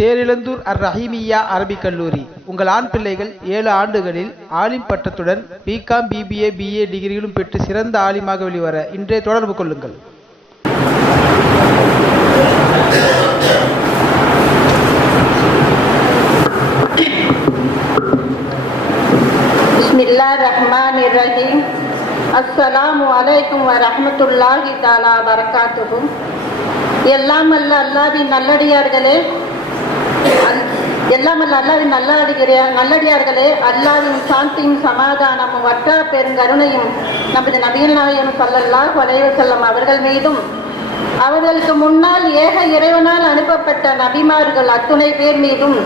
தேரிழந்தூர் அர் ரஹீமியா அரபிக் கல்லூரி. உங்கள் ஆண் பிள்ளைகள் ஏழு ஆண்டுகளில் ஆலிம் பட்டத்துடன் பிகாம் பிபிஏ பிஏ டிகிரிகளும் பெற்று சிறந்த ஆலிமாக வெளிவர இன்றே தொடர்பு கொள்ளுங்கள். ரஹீம் அஸ்ஸலாமு அலைக்கும் வரமத்துல்லாஹி தாலா வரகாத்துஹு எல்லாம் அல்ல அல்லாவின் நல்லடியார்களே எல்லாம் நல்லது அல்லாவின் நல்லடியார்களே. அல்லாவின் சாந்தியும் சமாதானமும் வற்றா பெருங்கருணையும் நமது நபிகள் நாயகம் ஸல்லல்லாஹு அலைஹி செல்லம் அவர்கள் மீதும். அவர்களுக்கு முன்னால் ஏக இறைவனால் அனுப்பப்பட்ட நபிமார்கள் அத்துணை பேர் மீதும்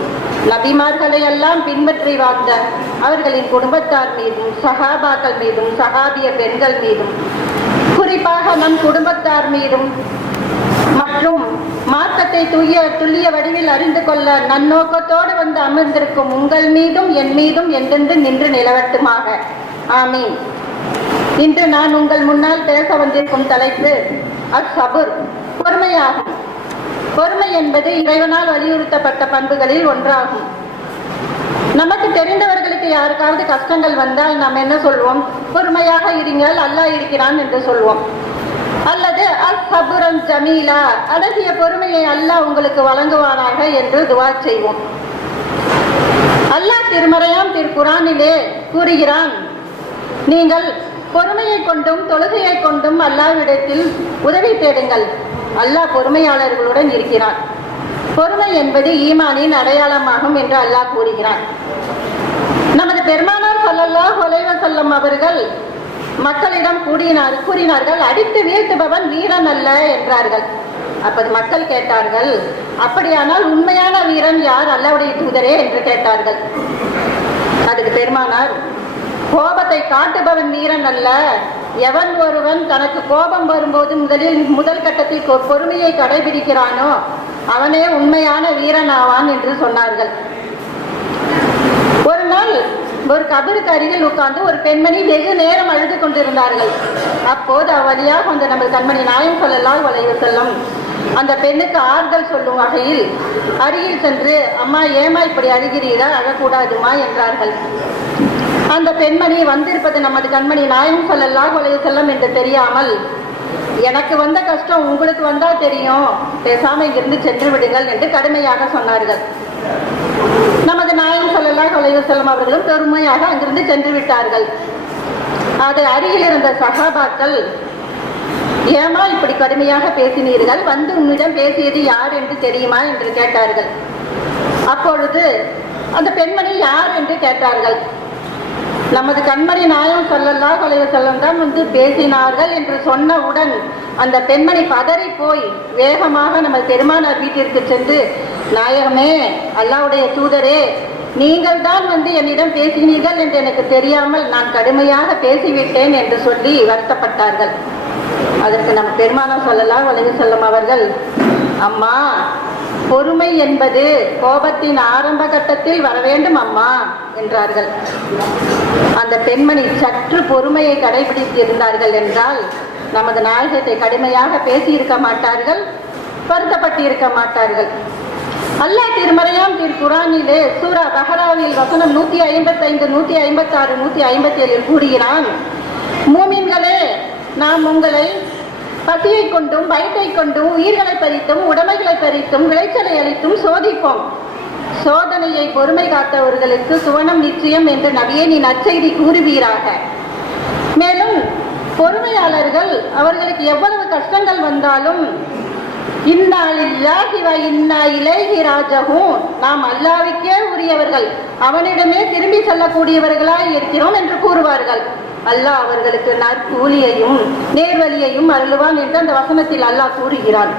நபிமார்களை எல்லாம் பின்பற்றி வாழ்ந்த அவர்களின் குடும்பத்தார் மீதும் சகாபாக்கள் மீதும் சகாபிய பெண்கள் மீதும் குறிப்பாக நம் குடும்பத்தார் மீதும் மற்றும் மார்க்கத்தை துய்ய துல்லிய வடிவில் அறிந்து கொள்ள நன்னோக்கத்தோடு வந்து அமர்ந்திருக்கும் உங்கள் மீதும் என் மீதும் என்றென்று நின்று நிலவட்டுமாக. ஆமீன். இன்று நான் உங்கள் முன்னால் பேச வந்திருக்கும் தலைப்பு அசபுர் பொறுமையாகும். பொறுமை என்பது இறைவனால் வலியுறுத்தப்பட்ட பண்புகளில் ஒன்றாகும். நமக்கு தெரிந்தவர்களுக்கு யாருக்காவது கஷ்டங்கள் வந்தால் நாம் என்ன சொல்வோம்? பொறுமையாக இருங்கள் அல்லா இருக்கிறான் என்று சொல்வோம். அல்லது அஸ்ஸபுரன் ஜமீலா. அழகிய பொறுமையை அல்லாஹ் உங்களுக்கு வழங்குவானாக என்று துவா செய்வோம். அல்லாஹ் திருமறையாம் திருக்குறானிலே கூறுகிறான் நீங்கள் பொறுமையை கொண்டும் தொழுகையை கொண்டும் அல்லாஹ்விடத்தில் உதவி தேடுங்கள். அல்லாஹ் பொறுமையாளர்களுடன் இருக்கிறான். பொறுமை என்பது ஈமானின் அடையாளமாகும் என்று அல்லாஹ் கூறுகிறான். நமது பெருமானார் சொல்லல்லா அலைஹி அவர்கள் மக்களிடம் கூடினார் கூறினார்கள் அடித்து வீழ்த்துபவன் வீரன் அல்ல என்றார்கள். அப்போது மக்கள் கேட்டார்கள் அப்படியானால் உண்மையான வீரன் யார்? அல்லவுடைய தூதரே என்று கேட்டார்கள். அதுக்கு பெருமானார் கோபத்தை காட்டுபவன் வீரன் அல்ல. எவன் ஒருவன் தனக்கு கோபம் வரும்போது முதலில் முதல் கட்டத்தில் பொறுமையை கடைபிடிக்கிறானோ அவனே உண்மையான வீரன் ஆவான் என்று சொன்னார்கள். ஒரு நாள் ஒரு கபருக்கு அருகில் உட்கார்ந்து ஒரு பெண்மணி வெகு நேரம் அழுது கொண்டிருந்தார்கள். அப்போது அவ்வழியாக அந்த நமது கண்மணி நாயம் சொல்லலாம் வளைவு செல்லும். அந்த பெண்ணுக்கு ஆறுதல் சொல்லும் வகையில் அருகில் சென்று அம்மா ஏமா இப்படி அழுகிறீரா அழக்கூடாதுமா? என்றார்கள். அந்த பெண்மணி வந்திருப்பது நமது கண்மணி நாயம் சொல்லலாம் வளைவு செல்லும் என்று தெரியாமல் எனக்கு வந்த கஷ்டம் உங்களுக்கு வந்தா தெரியும். பேசாம இங்கிருந்து சென்று விடுங்கள் என்று கடுமையாக சொன்னார்கள். நமது நாயன் சொல்லலாம் அலைஹி செல்லும் அவர்களும் பெருமையாக அங்கிருந்து சென்று விட்டார்கள். அது அருகில் இருந்த சகாபாக்கள் ஏமா இப்படி கடுமையாக பேசினீர்கள்? வந்து உன்னிடம் பேசியது யார் என்று தெரியுமா என்று கேட்டார்கள். அப்பொழுது அந்த பெண்மணி யார் என்று கேட்டார்கள். நமது கண்மணி நாயம் சொல்லல்லா அலைஹி செல்லம் தான் வந்து பேசினார்கள் என்று சொன்னவுடன் அந்த பெண்மணி பதறி போய் வேகமாக நம்ம பெருமானார் வீட்டிற்கு சென்று நாயகமே அல்லாஹ்வுடைய தூதரே நீங்கள் தான் வந்து என்னிடம் பேசினீர்கள் என்று எனக்கு தெரியாமல் நான் கடுமையாக பேசிவிட்டேன் என்று சொல்லி வருத்தப்பட்டார்கள். அதற்கு நம் பெருமானம் சொல்லலாம் வழங்கி சொல்லும் அவர்கள் அம்மா பொறுமை என்பது கோபத்தின் ஆரம்ப கட்டத்தில் வர வேண்டும் அம்மா என்றார்கள். அந்த பெண்மணி சற்று பொறுமையை கடைபிடித்து இருந்தார்கள் என்றால் நமது நாயகத்தை கடுமையாக பேசியிருக்க மாட்டார்கள் வருத்தப்பட்டிருக்க மாட்டார்கள். அல்லாஹ் திருமறையாம் திரு குரானிலே சூரா பஹராவில் வசனம் நூத்தி ஐம்பத்தைந்து நூத்தி ஐம்பத்தாறு நூத்தி ஐம்பத்தி ஏழில் கூறுகிறான் மூமின்களே நாம் உங்களை பசியை கொண்டும் பயத்தை கொண்டும் உயிர்களை பறித்தும் உடமைகளை பறித்தும் விளைச்சலை அளித்தும் சோதிப்போம். சோதனையை பொறுமை காத்தவர்களுக்கு சுவனம் நிச்சயம் என்று நபியே நீ நற்செய்தி கூறுவீராக. மேலும் பொறுமையாளர்கள் அவர்களுக்கு எவ்வளவு கஷ்டங்கள் வந்தாலும் இன்னா வ இன்னா இலைஹி நாம் அல்லாஹ்வுக்கே உரியவர்கள் அவனிடமே திரும்பி செல்லக்கூடியவர்களாய் இருக்கிறோம் என்று கூறுவார்கள். அல்லாஹ் அவர்களுக்கு நற்கூலியையும் நேர்வழியையும் அருளுவான் என்று அந்த வசனத்தில் அல்லாஹ் கூறுகிறான்.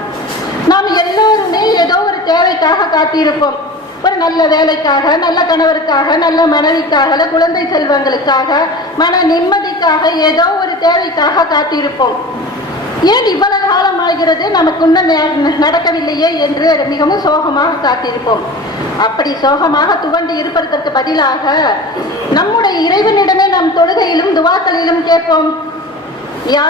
நாம் எல்லோருமே ஏதோ ஒரு தேவைக்காக காத்திருப்போம். ஒரு நல்ல வேலைக்காக நல்ல கணவருக்காக நல்ல மனைவிக்காக குழந்தை செல்வங்களுக்காக மன நிம்மதிக்காக ஏதோ ஒரு தேவைக்காக காத்திருப்போம். ஏன் இவ்வளவு காலம் ஆகிறது நமக்கு இன்னும் நடக்கவில்லையே என்று மிகவும் சோகமாக காத்திருப்போம். அப்படி சோகமாக துவண்டு இருப்பதற்கு பதிலாக நம்முடைய இறைவனிடமே நம் தொழுகையிலும் துவாக்களிலும் கேட்போம். யா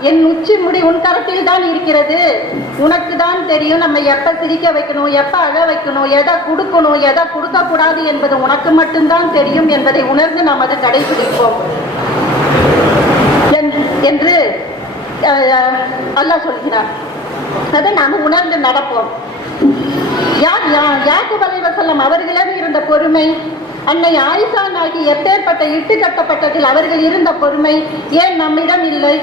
என் உச்சி முடி உன் கரத்தில் தான் இருக்கிறது. உனக்கு தான் தெரியும் நம்ம எப்ப சிரிக்க வைக்கணும் எப்ப அழ வைக்கணும் எதை கொடுக்கணும் எதை கொடுக்க கூடாது என்பது உனக்கு மட்டும்தான் தெரியும் என்பதை உணர்ந்து நாம் அதை கடைபிடிப்போம் என்- என்று அல்லா அல்லாஹ் சொல்கிறார். அதை நாம் உணர்ந்து நடப்போம். யார் யா- யாக்கூப் அலைவசல்லம் அவர்களிடம் இருந்த பொறுமை அன்னை ஆயிஷா நாகி எப்பேற்பட்ட இட்டு கட்டப்பட்டதில் அவர்கள் இருந்த பொறுமை ஏன் நம்மிடம் இல்லை?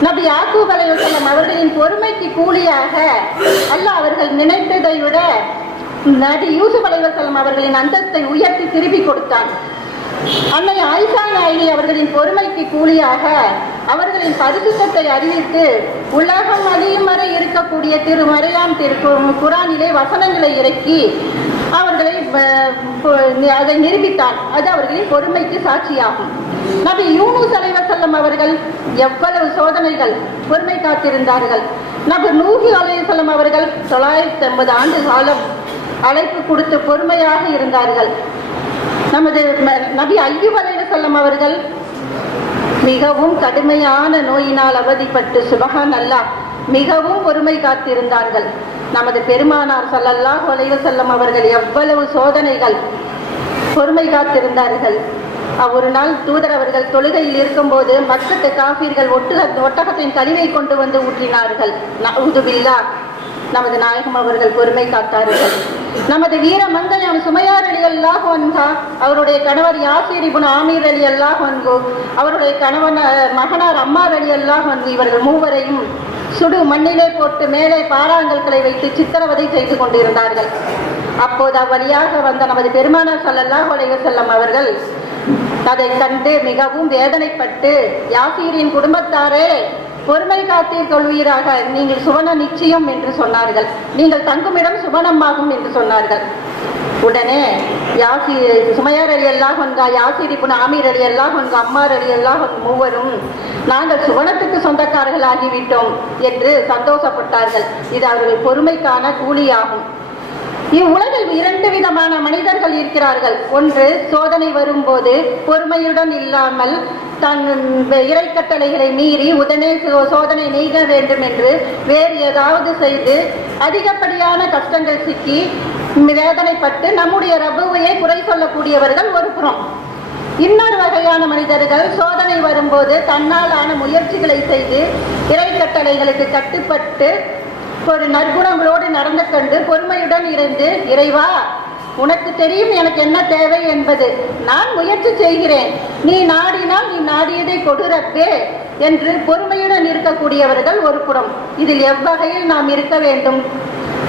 நபி யாக்கூப் அலைவசல்லம் அவர்களின் பொறுமைக்கு கூலியாக அல்லாஹ் அவர்கள் நினைத்ததை விட நடி யூசுப் அலைவசல்லம் அவர்களின் அந்தஸ்தை உயர்த்தி திருப்பி கொடுத்தான் அன்னை ஆயிஷா நாயகி அவர்களின் பொறுமைக்கு கூலியாக அவர்களின் பரிசுத்தத்தை அறிவித்து உலகம் அழியும் வரை இருக்கக்கூடிய திருமறையாம் திரு குரானிலே வசனங்களை இறக்கி அவர்களை அதை நிரூபித்தார். அது அவர்களின் பொறுமைக்கு சாட்சியாகும். நபி யூனுஸ் அலைவசல்லம் அவர்கள் எவ்வளவு சோதனைகள் பொறுமை காத்திருந்தார்கள். நபி நூகி அலைவசல்லம் அவர்கள் தொள்ளாயிரத்தி ஐம்பது ஆண்டு காலம் அழைப்பு கொடுத்து பொறுமையாக இருந்தார்கள். நமது நபி ஐயூப் அலைஹிஸ்ஸலாம் அவர்கள் மிகவும் கடுமையான நோயினால் அவதிப்பட்டு சுபகான் அல்லாஹ் மிகவும் பொறுமை காத்திருந்தார்கள். நமது பெருமானார் ஸல்லல்லாஹு அலைஹி செல்லம் அவர்கள் எவ்வளவு சோதனைகள் பொறுமை காத்திருந்தார்கள். ஒரு நாள் தூதர் அவர்கள் தொழுகையில் இருக்கும்போது மக்கத்து காபீர்கள் ஒட்டுக ஒட்டகத்தின் கழிவை கொண்டு வந்து ஊற்றினார்கள். நவுதுபில்லா நமது நாயகம் அவர்கள் பொறுமை காத்தார்கள். நமது வீர மங்கையம் சுமையார் அலி அல்லாஹ் வன்ஹா அவருடைய கணவர் யாசீர் குண ஆமீர் அலி அல்லாஹ் வன்கு அவருடைய கணவன் மகனார் அம்மார் அலி அல்லாஹ் வந்து இவர்கள் மூவரையும் சுடு மண்ணிலே போட்டு மேலே பாறாங்கல்களை வைத்து சித்திரவதை செய்து கொண்டிருந்தார்கள். அப்போது அவ்வழியாக வந்த நமது பெருமானார் சல்லல்லாஹ் உலக செல்லம் அவர்கள் அதை கண்டு மிகவும் வேதனைப்பட்டு யாசீரின் குடும்பத்தாரே பொறுமை காத்தீர் தொழுவீராக நீங்கள் சுவன நிச்சயம் என்று சொன்னார்கள். நீங்கள் தங்குமிடம் சுவனமாகும் என்று சொன்னார்கள். உடனே யாசி சுமையார் அலி அல்லாஹ் ஒன்கா யாசிரி புன ஆமீர் அலி அல்லாஹ் ஒன்கா அம்மார் அலி அல்லாஹ் மூவரும் நாங்கள் சுவனத்துக்கு சொந்தக்காரர்கள் ஆகிவிட்டோம் என்று சந்தோஷப்பட்டார்கள். இது அவர்கள் பொறுமைக்கான கூலியாகும். இவ்வுலகில் இரண்டு விதமான மனிதர்கள் இருக்கிறார்கள். ஒன்று சோதனை வரும்போது பொறுமையுடன் இல்லாமல் தன் இறைக்கட்டளைகளை மீறி உடனே சோ- சோதனை நீங்க வேண்டும் என்று வேறு ஏதாவது செய்து அதிகப்படியான கஷ்டங்கள் சிக்கி வேதனைப்பட்டு நம்முடைய ரபுவையை குறை சொல்லக்கூடியவர்கள் ஒரு புறம். இன்னொரு வகையான மனிதர்கள் சோதனை வரும்போது தன்னால் ஆன முயற்சிகளை செய்து இறைக்கட்டளைகளுக்கு கட்டுப்பட்டு ஒரு நற்குணங்களோடு நடந்து கொண்டு பொறுமையுடன் இருந்து இறைவா உனக்கு தெரியும் எனக்கு என்ன தேவை என்பது. நான் முயற்சி செய்கிறேன். நீ நாடினால் நீ நாடியதை கொடுரப்பே என்று பொறுமையுடன் இருக்கக்கூடியவர்கள் ஒரு புறம். இதில் எவ்வகையில் நாம் இருக்க வேண்டும்?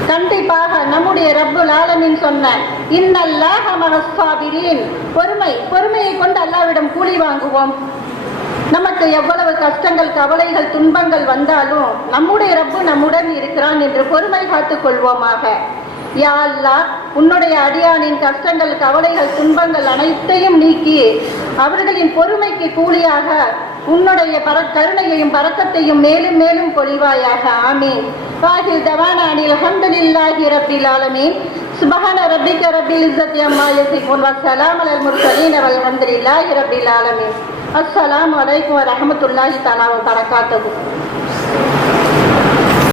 கண்டிப்பாக நம்முடைய ரப்புல் ஆலமீன் சொன்ன இன்னல்லாக மனஸ்ஸாபிரீன் பொறுமை பொறுமையை கொண்டு அல்லாவிடம் கூலி வாங்குவோம். நமக்கு எவ்வளவு கஷ்டங்கள் கவலைகள் துன்பங்கள் வந்தாலும் நம்முடைய ரப்பு நம்முடன் இருக்கிறான் என்று பொறுமை காத்துக் கொள்வோமாக. யா உன்னுடைய அடியானின் கஷ்டங்கள் கவலைகள் துன்பங்கள் அனைத்தையும் நீக்கி அவர்களின் பொறுமைக்கு கூலியாக உன்னுடைய பர கருணையையும் பறக்கத்தையும் மேலும் மேலும் பொழிவாயாக. ஆமீன். வாஹில் தவானானில் அல்ஹம்துலில்லாஹி ரப்பில் ஆலமீன். சுபஹான ரப்பிக்க ரப்பில் இஸ்ஸத்தி அம்மா யசிஃபூன் வஸ்ஸலாமு அலல் முர்சலீன் வல்ஹம்துலில்லாஹி ரப்பில் ஆலமீன். அஸ்லாம் அலைக்கும் வரஹ்மத்துல்லாஹி தஆலா வ